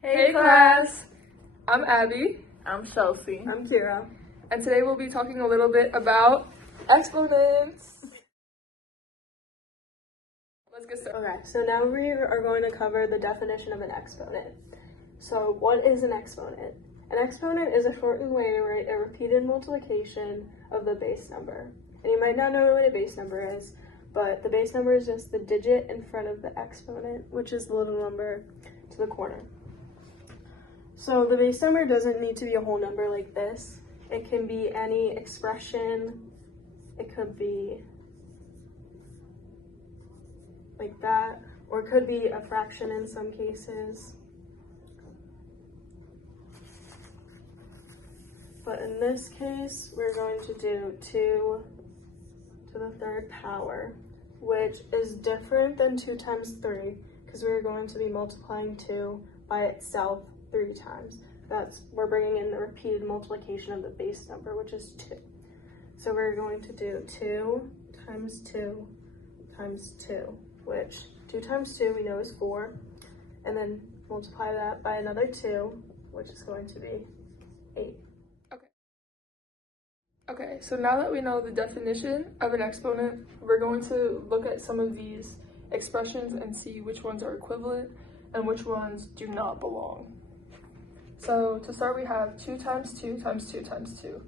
Hey class! I'm Abby. I'm Chelsea. I'm Kira. And today we'll be talking a little bit about exponents. Let's get started. Okay, so now we are going to cover the definition of an exponent. So what is an exponent? An exponent is a shortened way to write a repeated multiplication of the base number. And you might not know what a base number is, but the base number is just the digit in front of the exponent, which is the little number to the corner. So the base number doesn't need to be a whole number like this. It can be any expression. It could be like that, or it could be a fraction in some cases. But in this case, we're going to do 2 to the third power, which is different than 2 times 3, because we're going to be multiplying 2 by itself 3 times. We're bringing in the repeated multiplication of the base number, which is 2. So we're going to do 2 times 2 times 2, which 2 times 2 we know is 4, and then multiply that by another 2, which is going to be 8. Okay, so now that we know the definition of an exponent, we're going to look at some of these expressions and see which ones are equivalent and which ones do not belong. So to start, we have 2 times 2 times 2 times 2.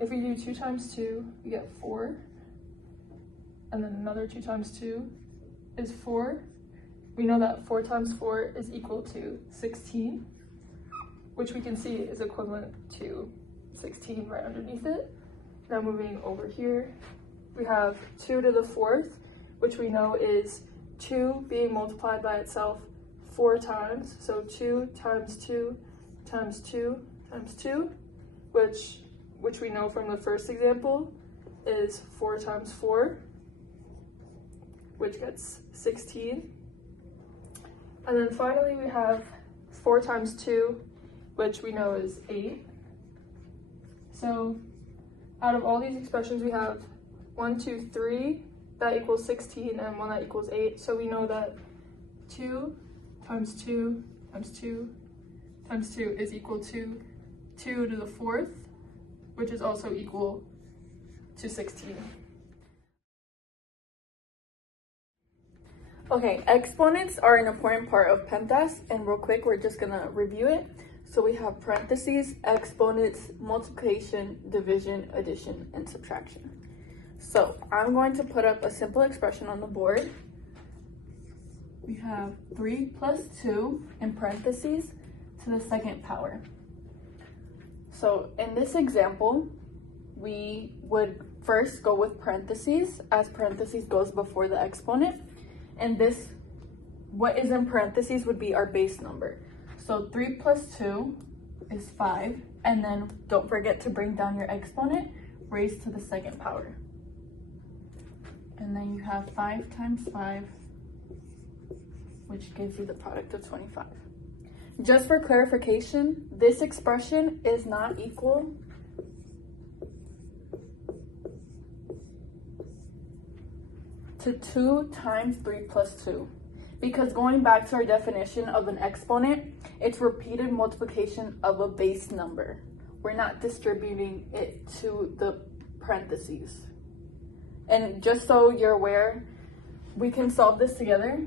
If we do 2 times 2, we get 4. And then another 2 times 2 is 4. We know that 4 times 4 is equal to 16, which we can see is equivalent to 16 right underneath it. Now moving over here, we have 2 to the 4th, which we know is 2 being multiplied by itself 4 times. So 2 times 2 times 2 times 2, which we know from the first example is 4 times 4, which gets 16. And then finally we have 4 times 2, which we know is 8. So out of all these expressions, we have 1, 2, 3 that equals 16 and 1 that equals 8. So we know that 2 times 2 times 2 times 2 is equal to 2 to the 4th, which is also equal to 16. Okay, exponents are an important part of PEMDAS, and real quick, we're just gonna review it. So we have parentheses, exponents, multiplication, division, addition, and subtraction. So I'm going to put up a simple expression on the board. We have 3 plus 2 in parentheses to the second power. So in this example, we would first go with parentheses, as parentheses goes before the exponent. And this, what is in parentheses would be our base number. So 3 plus 2 is 5, and then don't forget to bring down your exponent, raised to the second power. And then you have 5 times 5, which gives you the product of 25. Just for clarification, this expression is not equal to 2 times 3 plus 2. Because going back to our definition of an exponent, it's repeated multiplication of a base number. We're not distributing it to the parentheses. And just so you're aware, we can solve this together.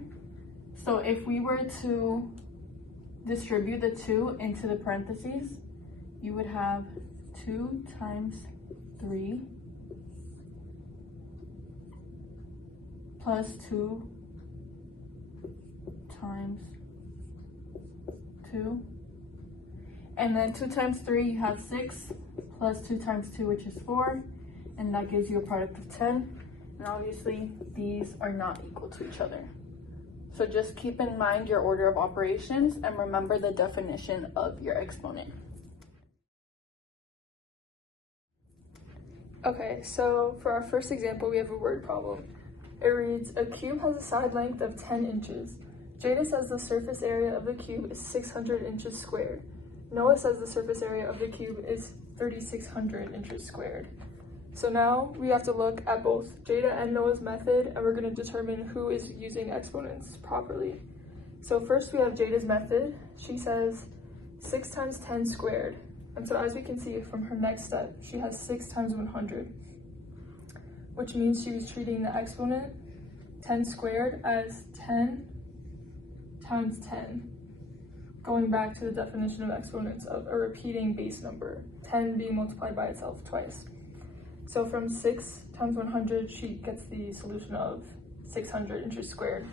So if we were to distribute the 2 into the parentheses, you would have 2 times 3 plus 2 times 2, and then 2 times 3 you have 6 plus 2 times 2, which is 4, and that gives you a product of 10. And obviously these are not equal to each other, so just keep in mind your order of operations and remember the definition of your exponent. Okay, so for our first example, we have a word problem. It reads, a cube has a side length of 10 inches. Jada says the surface area of the cube is 600 inches squared. Noah says the surface area of the cube is 3,600 inches squared. So now we have to look at both Jada and Noah's method, and we're going to determine who is using exponents properly. So first we have Jada's method. She says 6 times 10 squared. And so as we can see from her next step, she has 6 times 100, which means she was treating the exponent 10 squared as 10 times 10, going back to the definition of exponents of a repeating base number, 10 being multiplied by itself twice. So from 6 times 100, she gets the solution of 600 inches squared.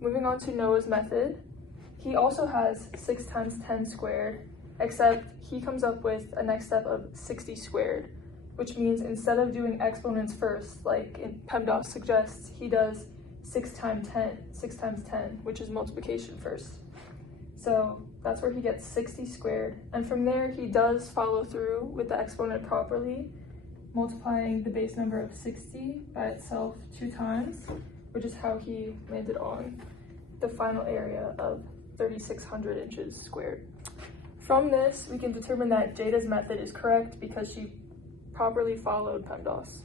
Moving on to Noah's method, he also has 6 times 10 squared, except he comes up with a next step of 60 squared, which means instead of doing exponents first, like PEMDAS suggests, he does 6 times 10, which is multiplication first. So that's where he gets 60 squared. And from there, he does follow through with the exponent properly, multiplying the base number of 60 by itself 2 times, which is how he landed on the final area of 3,600 inches squared. From this, we can determine that Jada's method is correct because she properly followed PEMDAS.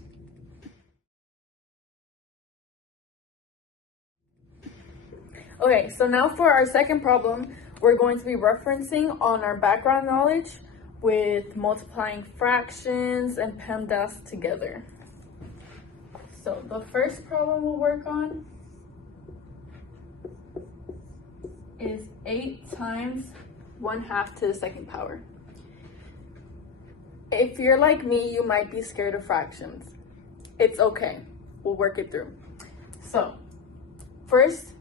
Okay, so now for our second problem, we're going to be referencing on our background knowledge with multiplying fractions and PEMDAS together. So the first problem we'll work on is 8 times 1/2 to the second power. If you're like me, you might be scared of fractions. It's okay, we'll work it through. So first,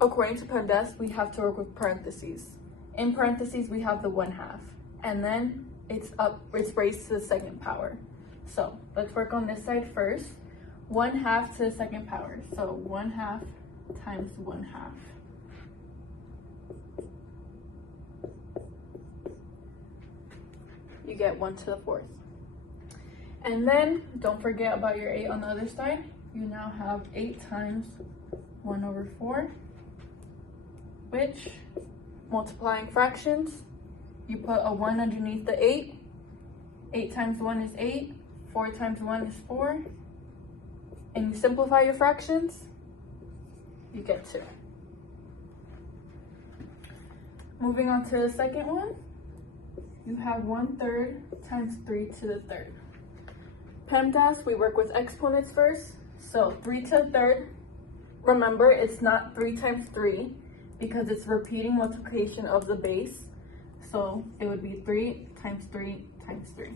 according to PEMDAS, we have to work with parentheses. In parentheses, we have the 1/2, and then it's raised to the second power. So let's work on this side first. 1/2 to the second power. So 1/2 times 1/2. You get 1 to the 4th. And then don't forget about your 8 on the other side. You now have 8 times 1/4, which, multiplying fractions, you put a 1 underneath the 8. 8 times 1 is 8. 4 times 1 is 4. And you simplify your fractions, you get 2. Moving on to the second one, you have 1/3 times 3 to the 3rd. PEMDAS, we work with exponents first. So 3 to the 3rd, remember it's not 3 times 3 because it's repeating multiplication of the base. So it would be 3 times 3 times 3.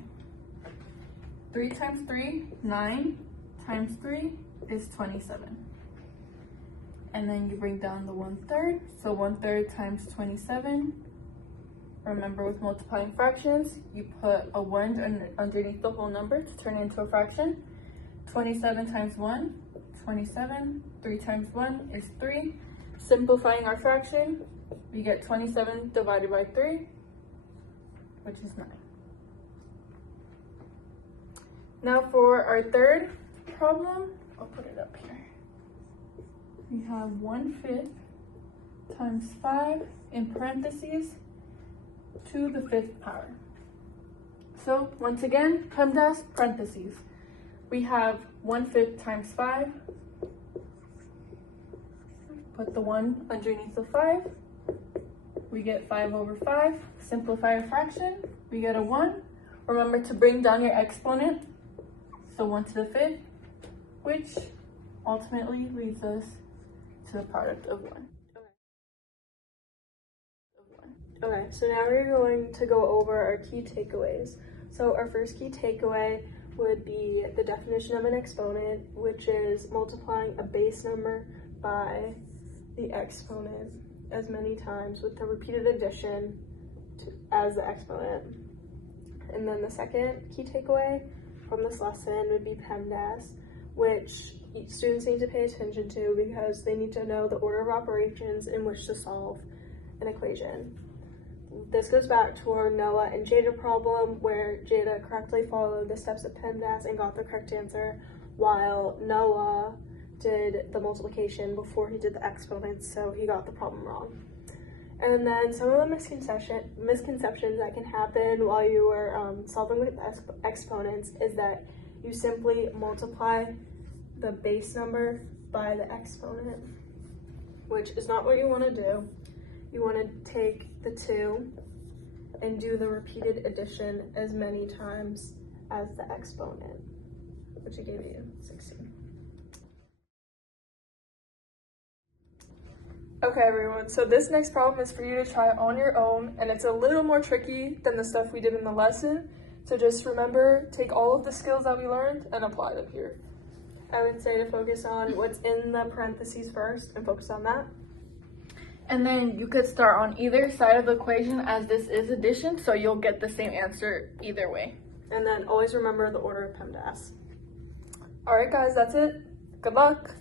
3 times 3, 9 times 3 is 27. And then you bring down the 1/3. So 1/3 times 27. Remember, with multiplying fractions, you put a 1 underneath the whole number to turn it into a fraction. 27 times 1, 27. 3 times 1 is 3. Simplifying our fraction, we get 27 divided by 3, which is 9. Now for our third problem, I'll put it up here. We have 1/5 times 5 in parentheses to the 5th power. So once again, PEMDAS, parentheses. We have 1/5 times 5. Put the 1 underneath the 5. We get 5/5. Simplify a fraction. We get a 1. Remember to bring down your exponent. So 1 to the 5th, which ultimately leads us to the product of 1. Okay, so now we're going to go over our key takeaways. So our first key takeaway would be the definition of an exponent, which is multiplying a base number by the exponent as many times with the repeated addition as the exponent. And then the second key takeaway from this lesson would be PEMDAS, which students need to pay attention to because they need to know the order of operations in which to solve an equation. This goes back to our Noah and Jada problem where Jada correctly followed the steps of PEMDAS and got the correct answer, while Noah did the multiplication before he did the exponents, so he got the problem wrong. And then some of the misconceptions that can happen while you are solving with exponents is that you simply multiply the base number by the exponent. which is not what you want to do. You want to take the 2 and do the repeated addition as many times as the exponent, which I gave you 16. Okay, everyone, so this next problem is for you to try on your own, and it's a little more tricky than the stuff we did in the lesson. So just remember, take all of the skills that we learned and apply them here. I would say to focus on what's in the parentheses first and focus on that. And then you could start on either side of the equation, as this is addition, so you'll get the same answer either way. And then always remember the order of PEMDAS. All right, guys, that's it. Good luck.